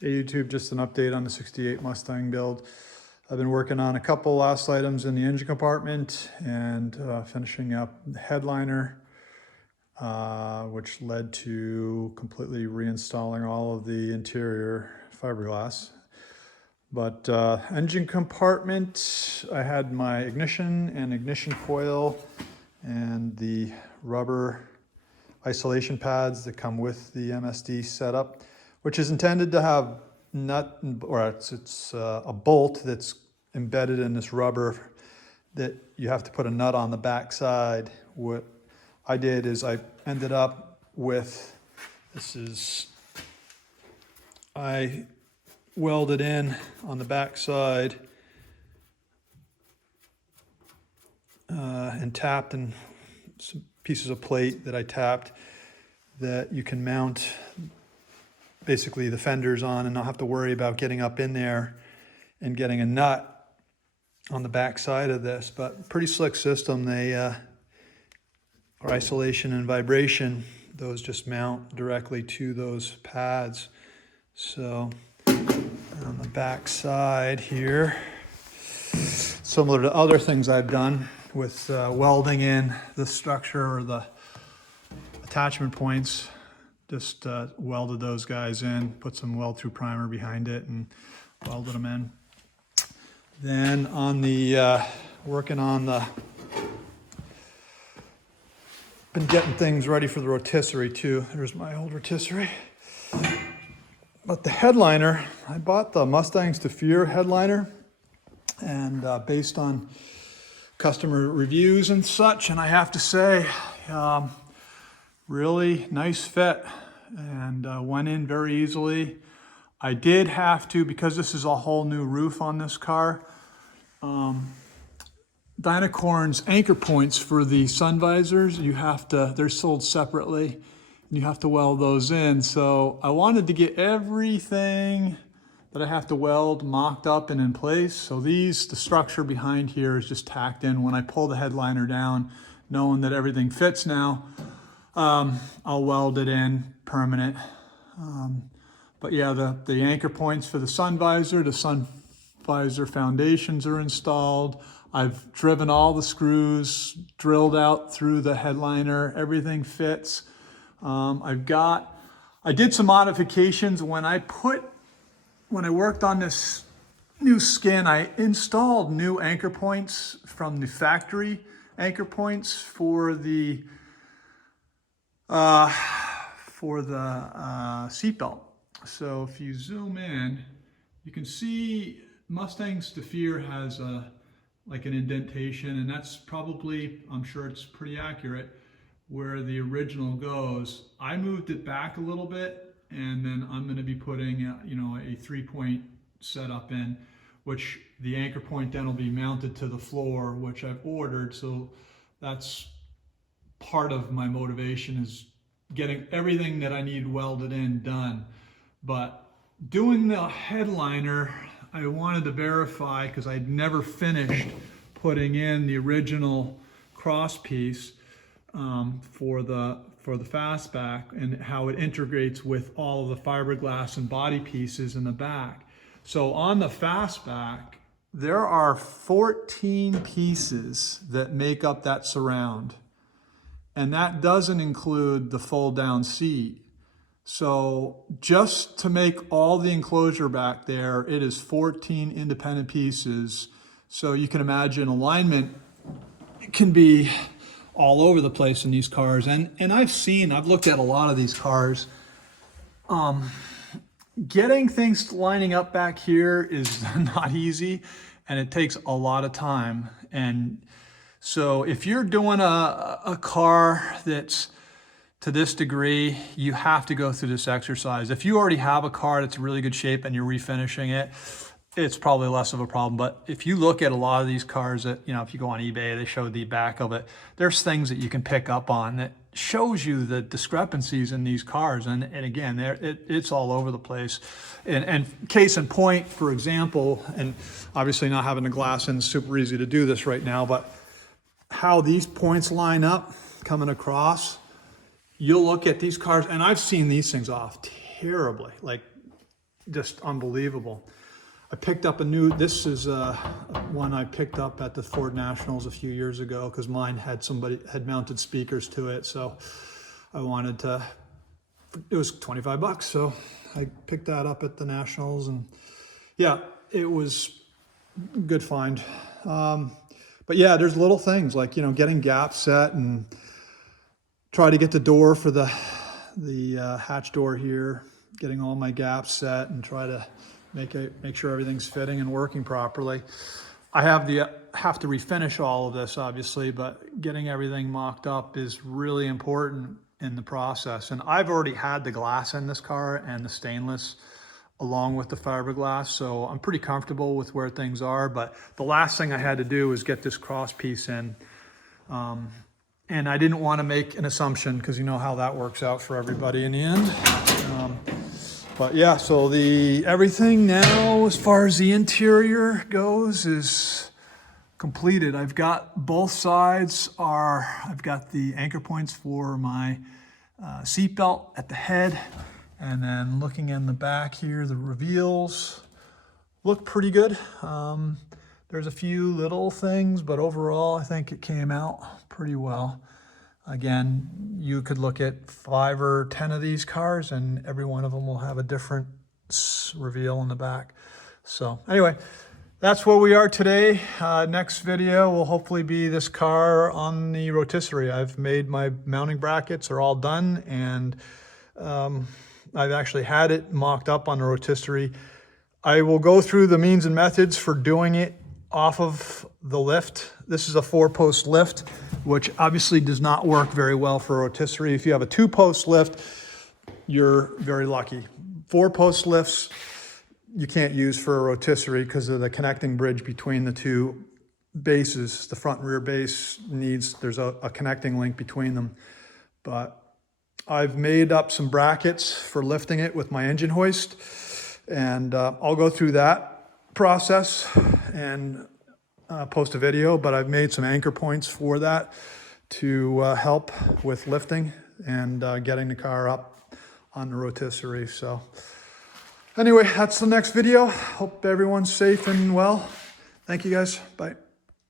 Hey YouTube, just an update on the 68 Mustang build. I've been working on a couple last items in the engine compartment and finishing up the headliner, which led to completely reinstalling all of the interior fiberglass. But engine compartment, I had my ignition and ignition coil and the rubber isolation pads that come with the MSD setup, which is intended to have it's a bolt that's embedded in this rubber that you have to put a nut on the back side. What I did is I ended up with, I welded in on the back side and tapped, and some pieces of plate that I tapped that you can mount basically the fenders on and not have to worry about getting up in there and getting a nut on the back side of this. But pretty slick system. They are isolation and vibration. Those just mount directly to those pads. So on the back side here, similar to other things I've done with welding in the structure or the attachment points, just welded those guys in, put some weld through primer behind it and welded them in. Then on the, working on the, been getting things ready for the rotisserie too. There's my old rotisserie. But the headliner, I bought the Mustangs to Fear headliner, and based on customer reviews and such, and I have to say, really nice fit and went in very easily. I did have to, because this is a whole new roof on this car, Dynacorn's anchor points for the sun visors, they're sold separately, and you have to weld those in. So I wanted to get everything that I have to weld mocked up and in place. So the structure behind here is just tacked in. When I pull the headliner down, knowing that everything fits now, I'll weld it in permanent. But yeah, the anchor points for the sun visor foundations are installed. I've driven all the screws, drilled out through the headliner, everything fits. I did some modifications when I worked on this new skin. I installed new anchor points from the factory anchor points for the seatbelt. So if you zoom in, you can see Mustangs to Fear has like an indentation, and that's probably, I'm sure it's pretty accurate, where the original goes. I moved it back a little bit, and then I'm going to be putting a 3-point setup in, which the anchor point then will be mounted to the floor, which I've ordered. So that's part of my motivation, is getting everything that I need welded in done. But doing the headliner, I wanted to verify, because I'd never finished putting in the original cross piece for the fastback and how it integrates with all of the fiberglass and body pieces in the back. So on the fastback, there are 14 pieces that make up that surround. And that doesn't include the fold down seat. So just to make all the enclosure back there, it is 14 independent pieces. So you can imagine alignment can be all over the place in these cars. And I've looked at a lot of these cars. Getting things lining up back here is not easy, and it takes a lot of time. And so if you're doing a car that's to this degree, you have to go through this exercise. If you already have a car that's in really good shape and you're refinishing it, it's probably less of a problem. But if you look at a lot of these cars that, if you go on eBay, they show the back of it, there's things that you can pick up on that shows you the discrepancies in these cars. And again, it's all over the place. And case in point, for example, and obviously not having the glass in is super easy to do this right now, but how these points line up coming across, you'll look at these cars, and I've seen these things off terribly. Like just unbelievable. I picked up this is one I picked up at the Ford Nationals a few years ago because mine had mounted speakers to it. So I wanted to, it was 25 bucks. So I picked that up at the Nationals, and yeah, it was a good find. But yeah, there's little things like, you know, getting gaps set and try to get the door for the hatch door here, getting all my gaps set and try to make sure everything's fitting and working properly. I have to refinish all of this, obviously, but getting everything mocked up is really important in the process. And I've already had the glass in this car and the stainless along with the fiberglass, so I'm pretty comfortable with where things are. But the last thing I had to do was get this cross piece in. And I didn't want to make an assumption because you know how that works out for everybody in the end. But yeah, so everything now as far as the interior goes is completed. I've got both sides I've got the anchor points for my seat belt at the head. And then looking in the back here, the reveals look pretty good. There's a few little things, but overall I think it came out pretty well. Again, you could look at 5 or 10 of these cars and every one of them will have a different reveal in the back. So anyway, that's where we are today. Next video will hopefully be this car on the rotisserie. I've made my mounting brackets, are all done, and I've actually had it mocked up on the rotisserie. I will go through the means and methods for doing it off of the lift. This is a 4-post lift, which obviously does not work very well for a rotisserie. If you have a 2-post lift, you're very lucky. 4-post lifts you can't use for a rotisserie because of the connecting bridge between the two bases. The front and rear base there's a connecting link between them. But I've made up some brackets for lifting it with my engine hoist, and I'll go through that process and post a video, but I've made some anchor points for that to help with lifting and getting the car up on the rotisserie. So anyway, that's the next video. Hope everyone's safe and well. Thank you guys. Bye.